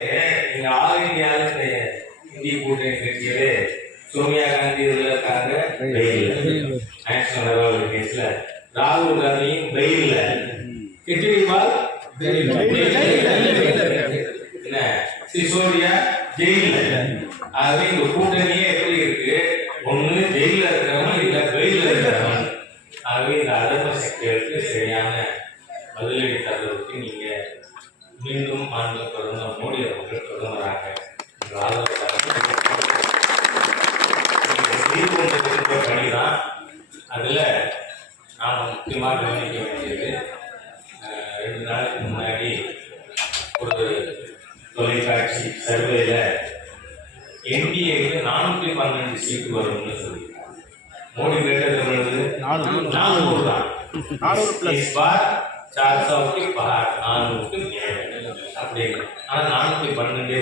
இங்க ஆல் இந்தியாவில் இந்திய கூட்டணி கட்சியிலே சோனியா காந்தி இருக்காங்க பெயில் நேஷனல் லெவல் கேஸ்ல, ராகுல் காந்தியும் பெயில்ல, கெஜ்ரிவால் என்ன சிசோடியா ஜெயில. ஆகவே இந்த கூட்டணியே எப்படி இருக்கு, ஒண்ணு ஜெயில இருக்கிறவங்க இல்ல பெயில இருக்கிறவங்க. ஆகவே இந்த அதர்ம சக்திகளுக்கு சரியான பதிலடி தருவதற்கு நீங்க மீண்டும் மாண்பு பிரதமர் மோடி அவர்கள் பிரதமராக பணிதான். அதுல நாம் முக்கியமாக கவனிக்க வேண்டியது, 2 நாளுக்கு முன்னாடி ஒரு தொலைக்காட்சி சர்வேல என்டிஏக்கு 412 சீட்டு வரும்னு சொல்லியிருக்காங்க. மோடி கேட்டது 400 தான். 400 400 அப்படின்னு. ஆனா 412